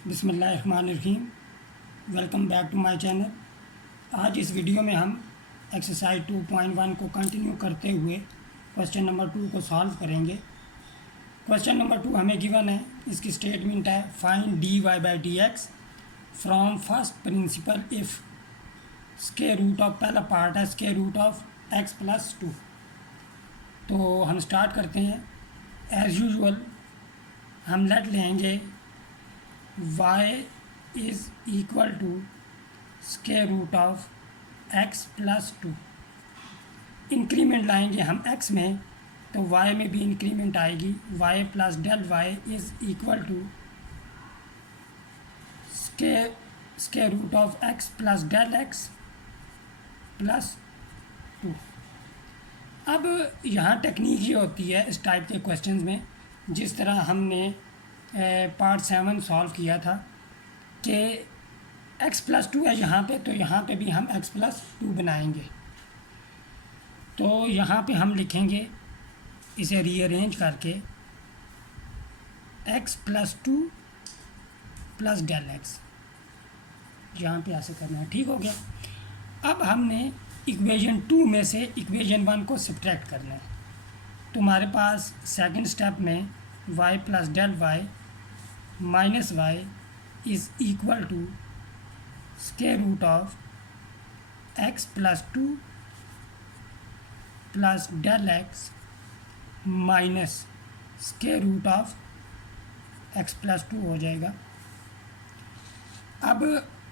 बिस्मिल्लाहिर्रहमानिर्रहीम। Welcome back to my channel. आज इस वीडियो में हम एक्सरसाइज 2.1 को कंटिन्यू करते हुए क्वेश्चन नंबर 2 को सॉल्व करेंगे। क्वेश्चन नंबर 2 हमें गिवन है, इसकी स्टेटमेंट है find d y by d x from first principle if square root of, पहला पार्ट है square root of x plus 2। तो हम स्टार्ट करते हैं। एज़ यूजुअल हम लेट लेंगे y is equal to square root of x plus 2। Increment लाएंगे हम x में, तो y में भी इंक्रीमेंट आएगी। y plus del y is equal to square root of x plus del x plus 2। अब यहाँ टेक्निक ये होती है इस टाइप के क्वेश्चंस में, जिस तरह हमने पार्ट 7 सॉल्व किया था कि x प्लस 2 है यहाँ पे, तो यहाँ पे भी हम x प्लस 2 बनाएंगे। तो यहाँ पे हम लिखेंगे इसे रीअरेंज करके x plus 2 plus del x, यहाँ पे ऐसे करना है। ठीक हो गया। अब हमने इक्वेशन 2 में से इक्वेशन 1 को सब्ट्रैक्ट करना है। तो हमारे पास सेकंड स्टेप में y plus del y minus y is equal to square root of x plus 2 plus del x minus square root of x plus 2 हो जाएगा। अब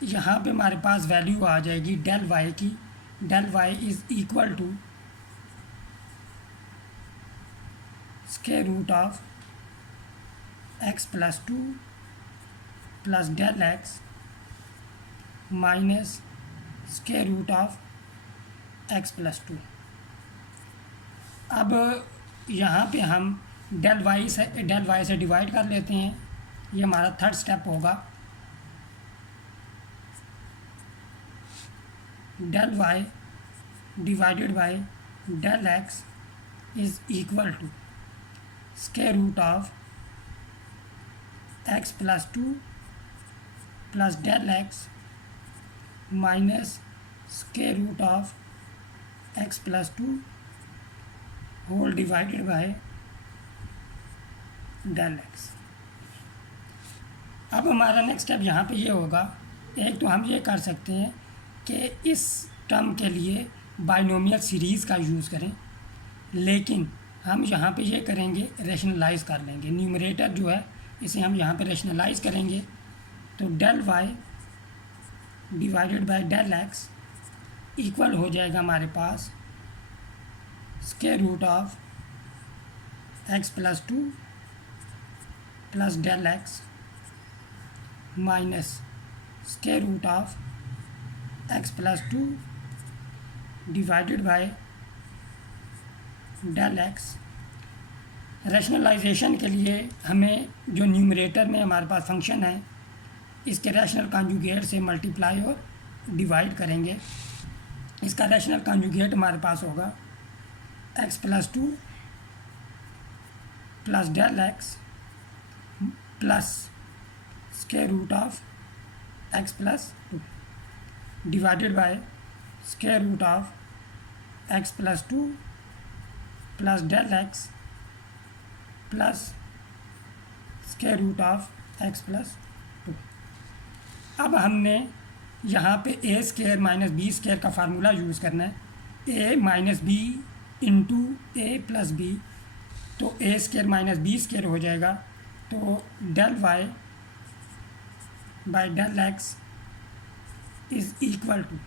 यहाँ पे हमारे पास वैल्यू आ जाएगी डेल y की। Del y is equal to square root of x plus 2 plus del x minus square root of x plus 2। अब यहाँ पे हम डेल y से डिवाइड कर लेते हैं। ये हमारा थर्ड स्टेप होगा। Del y divided by del x is equal to square root of x plus 2 plus del x minus square root of x plus 2 whole divided by del x। अब हमारा next step यहाँ पे ये होगा, एक तो हम ये कर सकते हैं कि इस टर्म के लिए बाइनोमियल सीरीज़ का यूज़ करें, लेकिन हम यहाँ पे ये करेंगे रेशनलाइज कर लेंगे। न्यूमरेटर जो है इसे हम यहाँ पे रेशनलाइज करेंगे, तो del y divided by del x equal हो जाएगा हमारे पास square root of x plus 2 plus del x minus square root of x plus 2 divided by del x. Rationalisation के लिए हमें जो न्यूमरेटर में हमारे पास फंक्शन है, इसके रैशनल कॉन्जुगेट से मल्टीप्लाई और डिवाइड करेंगे। इसका रैशनल कॉन्जुगेट हमारे पास होगा x plus 2 plus del x plus square root of x plus 2 divided by square root of x plus 2 plus del x plus square root of x plus 2। अब हमने यहाँ पे a square minus b square का formula use करना है। A minus b into a plus b, तो ए square minus b square हो जाएगा। तो del y by del x is equal to,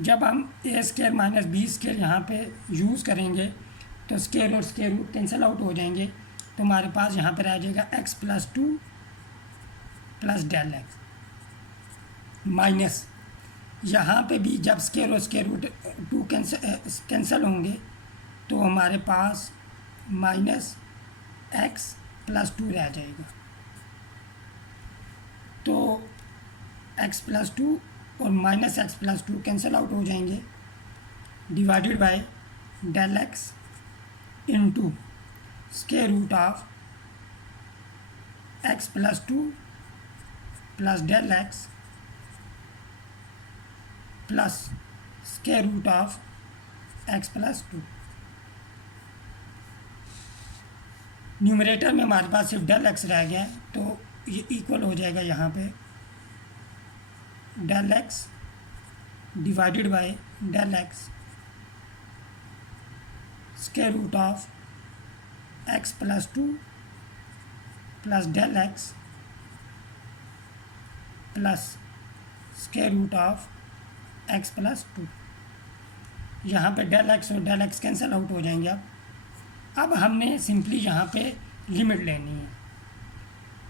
जब हम a square minus b square यहाँ पे यूज़ करेंगे तो स्क्वायर और स्क्वायर रूट कैंसिल आउट हो जाएंगे। तो हमारे पास यहाँ पर आ जाएगा x plus 2 plus del x minus, यहाँ पे भी जब स्क्वायर और स्क्वायर रूट 2 कैंसिल होंगे तो हमारे पास माइनस x प्लस 2 रह जाएगा। तो x प्लस 2 और minus x plus 2 cancel out हो जाएंगे, divided by del x into square root of x plus two plus del x plus square root of x plus two. Numerator में हमारे पास सिर्फ del x रह गया है, तो ये इक्वल हो जाएगा यहाँ पे del x divided by del x square root of x plus two plus del x plus square root of x plus two. यहाँ पे डेल एक्स और डेल एक्स कैंसिल आउट हो जाएंगे। अब हमने सिंपली यहाँ पे लिमिट लेनी है,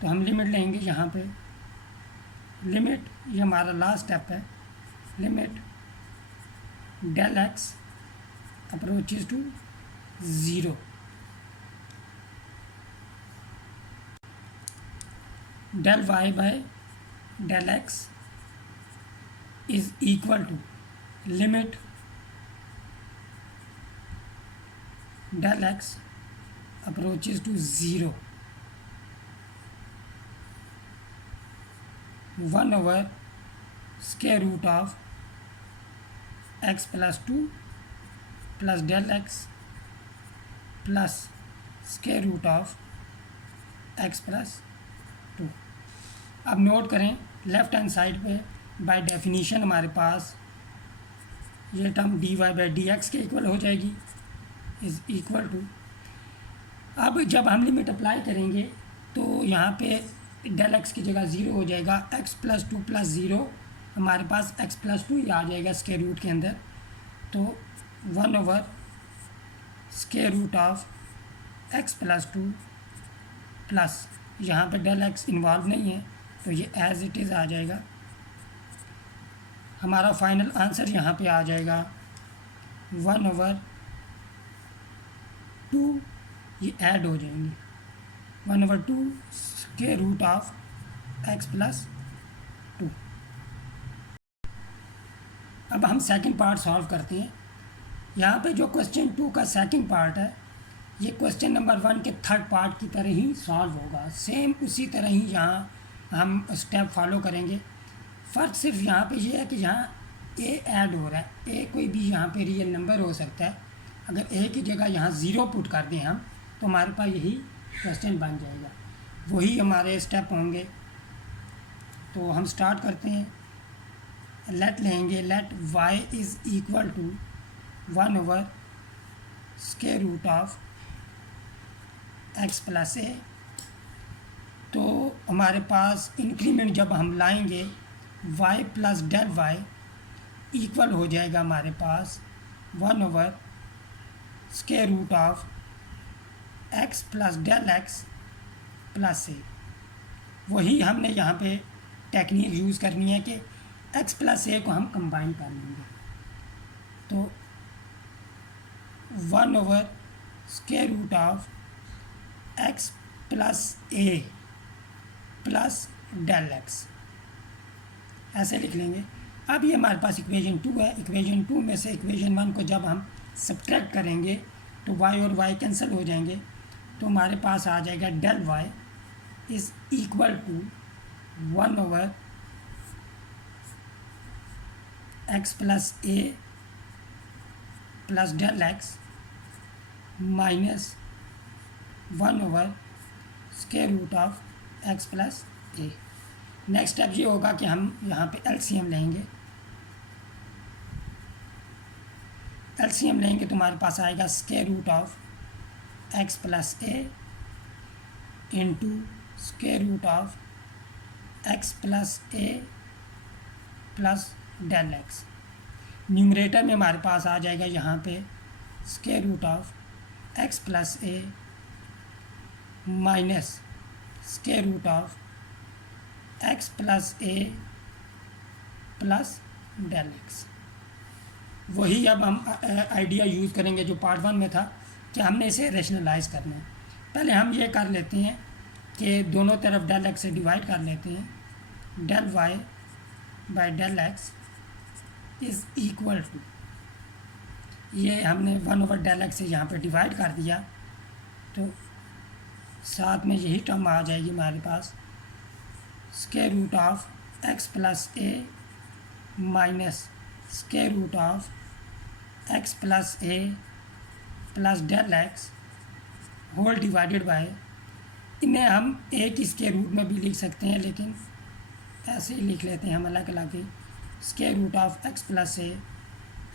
तो हम लिमिट लेंगे यहाँ पे। लिमिट ये हमारा लास्ट स्टेप है। Limit del x approaches to zero, del y by del x is equal to limit del x approaches to 0 1 over square root of x plus 2 plus del x plus square root of x plus 2। अब note करें left hand side पे bye definition हमारे पास ये term dy by d x के equal हो जाएगी, is equal to. अब जब हम लिमिट अप्लाई करेंगे तो यहाँ पे डेल एक्स की जगह ज़ीरो हो जाएगा। X plus two plus zero हमारे पास एक्स प्लस टू ही आ जाएगा स्क्वायर रूट के अंदर, तो 1 over square root of x plus two plus यहाँ पे डेल एक्स इन्वॉल्व नहीं है तो ये एज इट इज़ आ जाएगा। हमारा फाइनल आंसर यहाँ पे आ जाएगा 1 ओवर 2, ये ऐड हो जाएंगे 1 over 2 square root of x plus 2। अब हम सेकंड पार्ट सॉल्व करते हैं। यहाँ पे जो क्वेश्चन 2 का सेकंड पार्ट है ये क्वेश्चन नंबर 1 के थर्ड पार्ट की तरह ही सॉल्व होगा। सेम उसी तरह ही यहाँ हम स्टेप फॉलो करेंगे। फ़र्क सिर्फ यहाँ पे ये है कि यहाँ ए ऐड हो रहा है। ए कोई भी यहाँ पे रियल नंबर हो सकता है। अगर ए की जगह यहाँ ज़ीरो पुट कर दें हम तो हमारे पास यही क्वेश्चन बन जाएगा। वही हमारे स्टेप होंगे। तो हम स्टार्ट करते हैं। लेट लेंगे, let y is equal to 1 over square root of x plus A. तो हमारे पास इंक्रीमेंट जब हम लाएंगे y plus del y equal हो जाएगा हमारे पास 1 over square root of x plus del x plus A. वही हमने यहाँ पे टेक्निक यूज़ करनी है कि एक्स प्लस ए को हम कंबाइन कर लेंगे। तो 1 over square root of x plus a plus del x ऐसे लिख लेंगे। अब ये हमारे पास इक्वेशन 2 है। इक्वेशन 2 में से इक्वेशन 1 को जब हम सब्ट्रैक्ट करेंगे तो y और y कैंसिल हो जाएंगे, तो हमारे पास आ जाएगा del y is equal to 1 over x plus a plus del x minus 1 over square root of x plus a. Next step ये होगा कि हम यहाँ पे एलसीएम लेंगे। एलसीएम लेंगे तो हमारे पास आएगा square root of x plus a into square root of x plus a plus del x. Numerator में हमारे पास आ जाएगा यहाँ पे square root of x plus a minus square root of x plus a plus del x. वही अब हम आइडिया यूज़ करेंगे जो पार्ट 1 में था कि हमने इसे रेशनलाइज करना है। पहले हम ये कर लेते हैं कि दोनों तरफ डेल एक्स से डिवाइड कर लेते हैं। Del y by del x is equal to, ये हमने 1 ओवर डेल एक्स से यहाँ पे डिवाइड कर दिया, तो साथ में यही टर्म आ जाएगी हमारे पास, square root of x plus a minus square root of x plus a plus del x whole divided by, इन्हें हम एक इसके रूट में भी लिख सकते हैं, लेकिन ऐसे ही लिख लेते हैं हम अलग अलग ही, square root of x plus a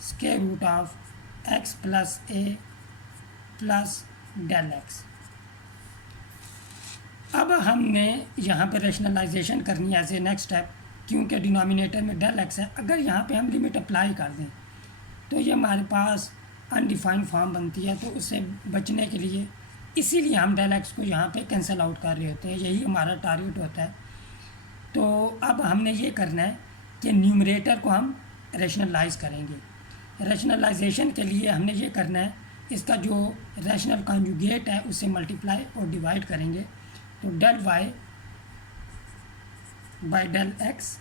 square root of x plus a plus del x. अब हमने यहाँ पे रैशनलाइजेशन करनी है एज ए नेक्स्ट स्टेप, क्योंकि डिनोमिनेटर में डेल एक्स है। अगर यहाँ पे हम लिमिट अप्लाई कर दें तो ये हमारे पास अनडिफाइंड फॉर्म बनती है, तो उससे बचने के लिए इसीलिए हम डेल एक्स को यहाँ पे कैंसिल आउट कर रहे होते हैं, यही हमारा टारगेट होता है। तो अब हमने ये करना है कि न्यूमरेटर को हम रैशनलाइज करेंगे। रैशनलाइजेशन के लिए हमने ये करना है, इसका जो रैशनल कॉन्जुगेट है उससे मल्टीप्लाई और डिवाइड करेंगे। तो del y by del x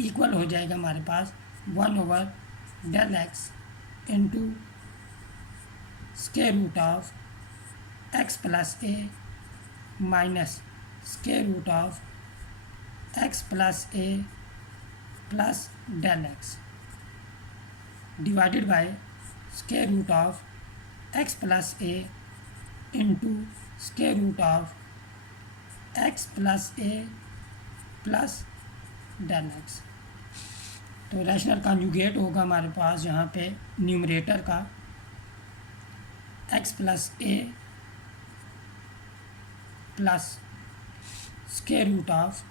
equal हो जाएगा हमारे पास 1 del x into square root of x plus a minus square root of x plus a plus del x divided by square root of x plus a into square root of x plus a plus del x. तो rational conjugate होगा हमारे पास यहाँ पे numerator का x plus a plus square root of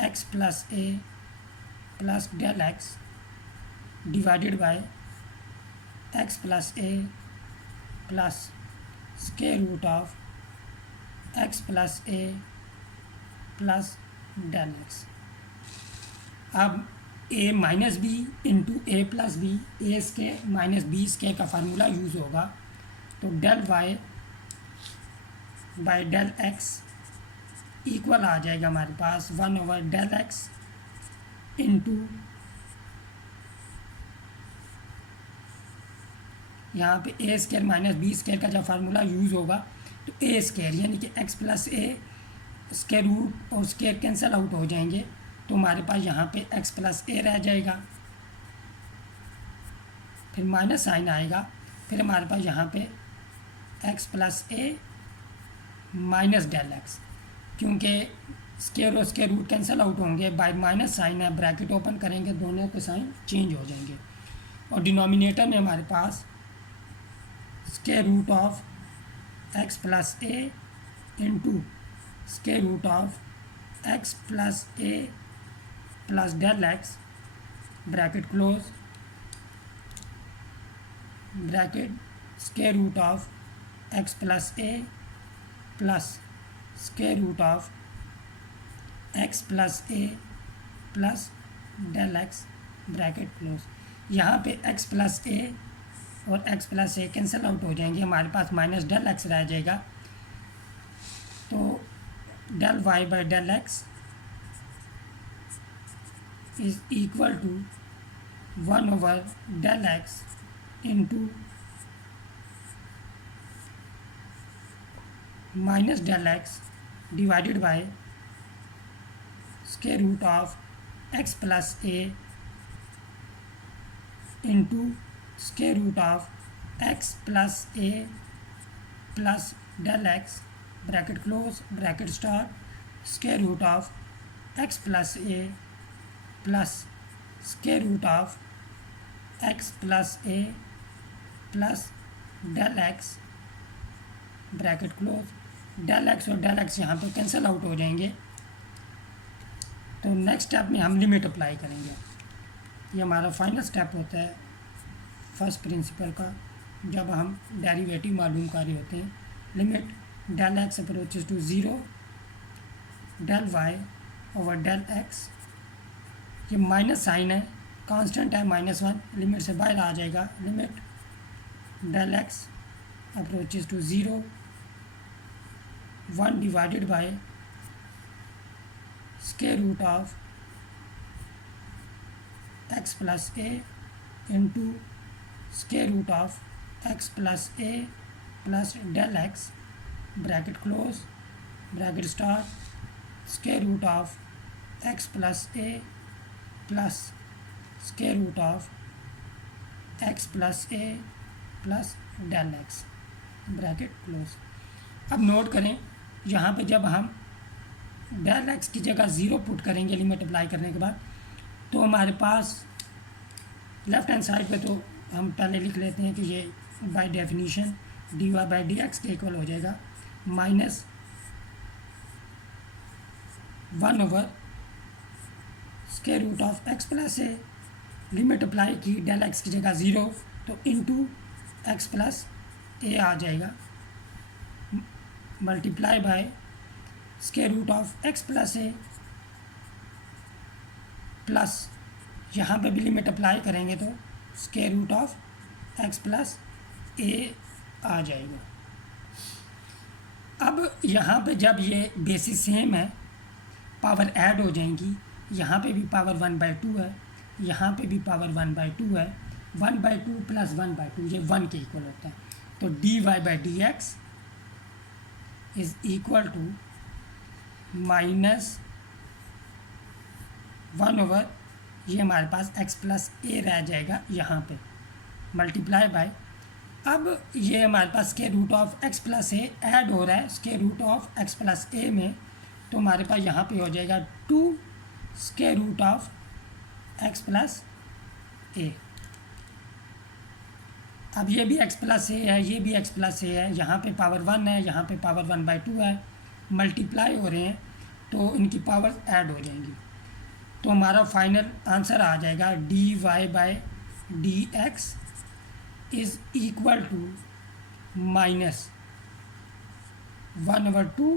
x plus a plus del x divided by x plus a plus square root of x plus a plus del x. अब a minus b into a plus b, a square minus b square का formula use होगा। तो del y by del x equal आ जाएगा हमारे पास 1 del x into यहाँ पे a square minus b square का जब फार्मूला यूज़ होगा तो ए स्क्वायर यानी कि x plus a square root और स्क्वायर कैंसिल आउट हो जाएंगे, तो हमारे पास यहाँ पे एक्स प्लस ए रह जाएगा, फिर माइनस साइन आएगा, फिर हमारे पास यहाँ पे x plus a minus del x, क्योंकि स्क्वायर और स्क्वायर रूट कैंसिल आउट होंगे, बाय माइनस साइन है, ब्रैकेट ओपन करेंगे, दोनों के साइन चेंज हो जाएंगे। और डिनोमिनेटर में हमारे पास square root of x plus a into square root of x plus a plus del x bracket close, bracket square root of x plus a plus square root of x plus a plus del x bracket close. यहाँ पे x plus a और x plus a cancel out हो जाएंगे, हमारे पास minus del x रह जाएगा। तो del y by del x is equal to 1 del x into minus del x divided by square root of x plus a into square root of x plus a plus del x bracket close, bracket star square root of x plus a plus square root of x plus a plus del x bracket close. Del x और del x यहाँ पे cancel out हो जाएंगे। तो next step में हम limit apply करेंगे, ये हमारा फाइनल स्टेप होता है फर्स्ट प्रिंसिपल का, जब हम डेरिवेटिव मालूम कर रहे होते हैं। Limit del x approaches to 0 del y over del x, ये माइनस साइन है, कांस्टेंट है -1, लिमिट से बाहर आ जाएगा। Limit del x approaches to 0 1 divided by square root of x plus a into square root of x plus a plus del x bracket close, bracket start, square root of x plus a plus square root of x plus a plus del x, bracket close. अब note करें, यहाँ पे जब हम del x की जगह zero put करेंगे limit apply करने के बाद, तो हमारे पास लेफ्ट हैंड साइड पे तो हम पहले लिख लेते हैं कि ये by definition d y by d x के इक्वल हो जाएगा minus 1/, square root of x plus a, limit apply की डेल एक्स की जगह ज़ीरो तो इनटू एक्स प्लस ए आ जाएगा, multiply by square root of x plus a plus यहाँ पे भी लिमिट अप्लाई करेंगे तो square root of x plus a आ जाएगा। अब यहाँ पे जब ये बेसिस सेम है, पावर ऐड हो जाएंगी, यहाँ पे भी पावर 1/2 है, यहाँ पे भी पावर 1/2 है, 1/2 प्लस 1/2 ये 1 के इक्वल होता है। तो d y by d x is equal to minus 1/, ये हमारे पास x प्लस ए रह जाएगा यहाँ पे, मल्टीप्लाई बाय, अब ये हमारे पास square root of x plus a add हो रहा है square root of x plus a में, तो हमारे पास यहाँ पे हो जाएगा 2 square root of x plus a. अब ये भी x प्लस ए है, ये भी x प्लस ए है, यहाँ पे पावर 1 है, यहाँ पे पावर 1/2 है, मल्टीप्लाई हो रहे हैं तो इनकी पावर ऐड हो जाएंगी। तो हमारा फाइनल आंसर आ जाएगा d y by d x is equal to minus 1/2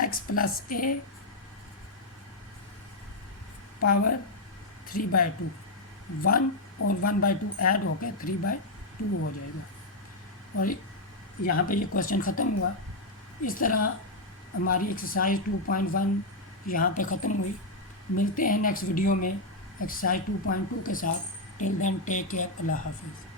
x plus a power 3/2, 1 और 1/2 ऐड होकर 3/2 हो जाएगा। और यहाँ पे ये क्वेश्चन ख़त्म हुआ। इस तरह हमारी एक्सरसाइज 2.1 यहाँ पे ख़त्म हुई। मिलते हैं नेक्स्ट वीडियो में एक्सरसाइज 2.2 के साथ। टिल देन टेक केयर, अल्लाह हाफिज़।